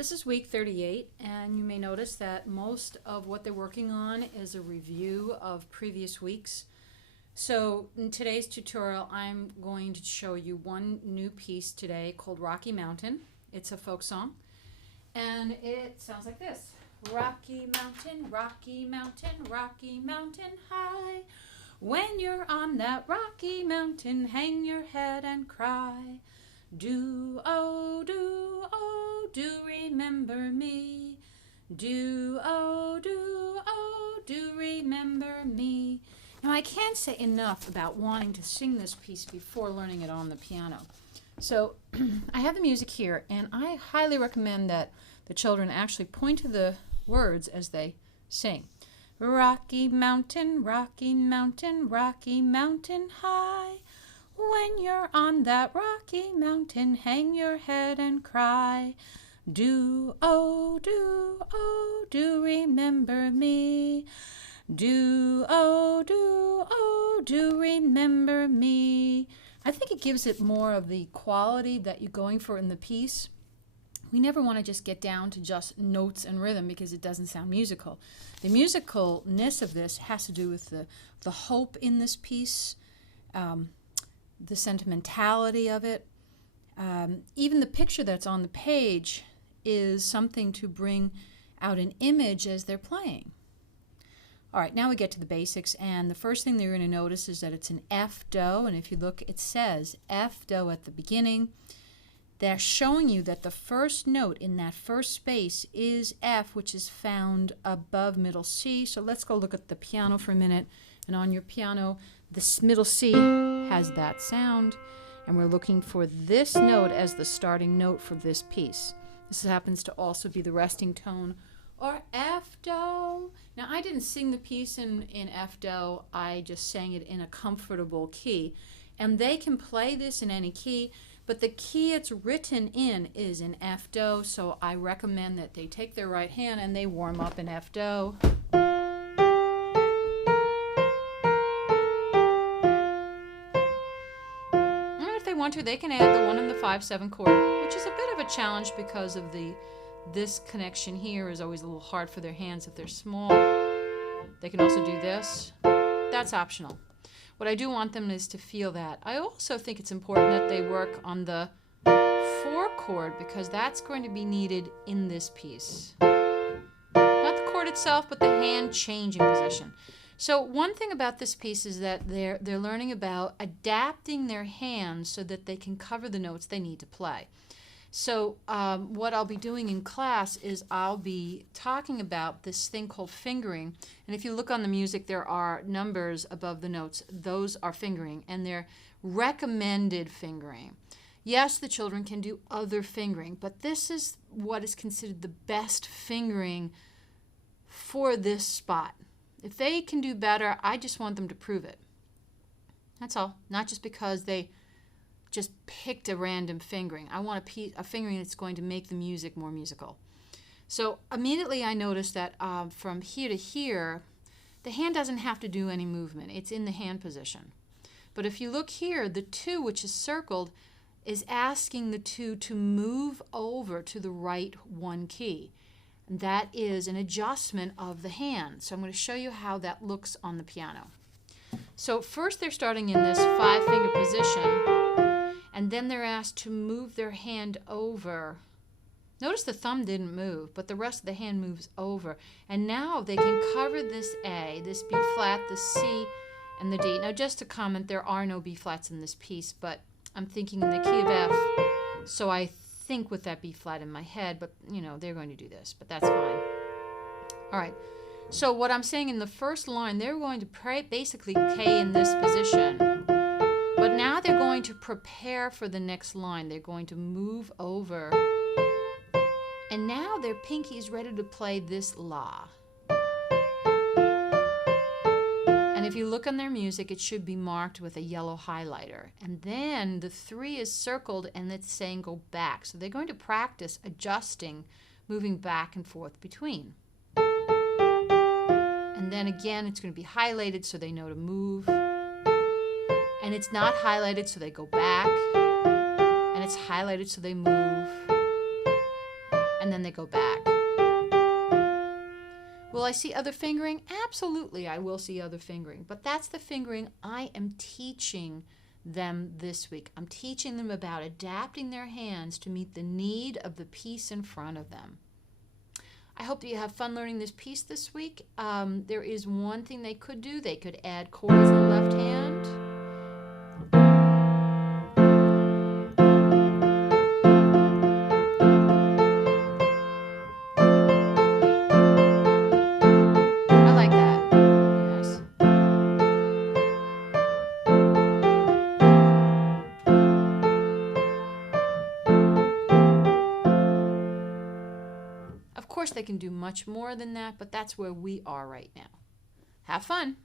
This is week 38, and you may notice that most of what they're working on is a review of previous weeks. So in today's tutorial, I'm going to show you one new piece today called Rocky Mountain. It's a folk song, and it sounds like this. Rocky Mountain, Rocky Mountain, Rocky Mountain high. When you're on that Rocky Mountain, hang your head and cry. Do, oh, do remember me. Do, oh, do remember me. Now, I can't say enough about wanting to sing this piece before learning it on the piano. So I have the music here, and I highly recommend that the children actually point to the words as they sing. Rocky Mountain, Rocky Mountain, Rocky Mountain high. When you're on that Rocky Mountain, hang your head and cry. Do, oh, do remember me. Do, oh, do remember me. I think it gives it more of the quality that you're going for in the piece. We never want to just get down to just notes and rhythm because it doesn't sound musical. The musicalness of this has to do with the hope in this piece, the sentimentality of it. Even the picture that's on the page is something to bring out an image as they're playing. All right, now we get to the basics, and the first thing that you're going to notice is that it's an F-do, and if you look, it says F-do at the beginning. They're showing you that the first note in that first space is F, which is found above middle C. So let's go look at the piano for a minute, and on your piano, this middle C has that sound, and we're looking for this note as the starting note for this piece. This happens to also be the resting tone, or F-do. Now, I didn't sing the piece in F-do, I just sang it in a comfortable key. And they can play this in any key, but the key it's written in is in F-do, so I recommend that they take their right hand and they warm up in F-do. Want to, they can add the 1 and the 5/7 chord, which is a bit of a challenge because of this connection here is always a little hard for their hands if they're small. They can also do this. That's optional. What I do want them is to feel that. I also think it's important that they work on the 4 chord because that's going to be needed in this piece. Not the chord itself, but the hand changing position. So one thing about this piece is that they're learning about adapting their hands so that they can cover the notes they need to play. So what I'll be doing in class is I'll be talking about this thing called fingering. And if you look on the music, there are numbers above the notes. Those are fingering, and they're recommended fingering. Yes, the children can do other fingering, but this is what is considered the best fingering for this spot. If they can do better, I just want them to prove it. That's all. Not just because they just picked a random fingering. I want a fingering that's going to make the music more musical. So immediately I noticed that from here to here, the hand doesn't have to do any movement. It's in the hand position. But if you look here, the 2, which is circled, is asking the 2 to move over to the right 1 key. That is an adjustment of the hand. So I'm going to show you how that looks on the piano. So first they're starting in this 5-finger position, and then they're asked to move their hand over. Notice the thumb didn't move, but the rest of the hand moves over. And now they can cover this A, this B flat, the C, and the D. Now just to comment, there are no B flats in this piece, but I'm thinking in the key of F, so I think with that B flat in my head, but you know, they're going to do this, but that's fine. All right, so what I'm saying in the first line, they're going to basically K in this position, but now they're going to prepare for the next line. They're going to move over, and now their pinky is ready to play this La. And if you look on their music, it should be marked with a yellow highlighter. And then the 3 is circled and it's saying go back. So they're going to practice adjusting, moving back and forth between. And then again, it's going to be highlighted so they know to move. And it's not highlighted so they go back. And it's highlighted so they move. and then they go back. Will I see other fingering? Absolutely, I will see other fingering. But that's the fingering I am teaching them this week. I'm teaching them about adapting their hands to meet the need of the piece in front of them. I hope that you have fun learning this piece this week. There is one thing they could do. They could add chords in the left hand. I like that. Yes. Of course, they can do much more than that, but that's where we are right now. Have fun.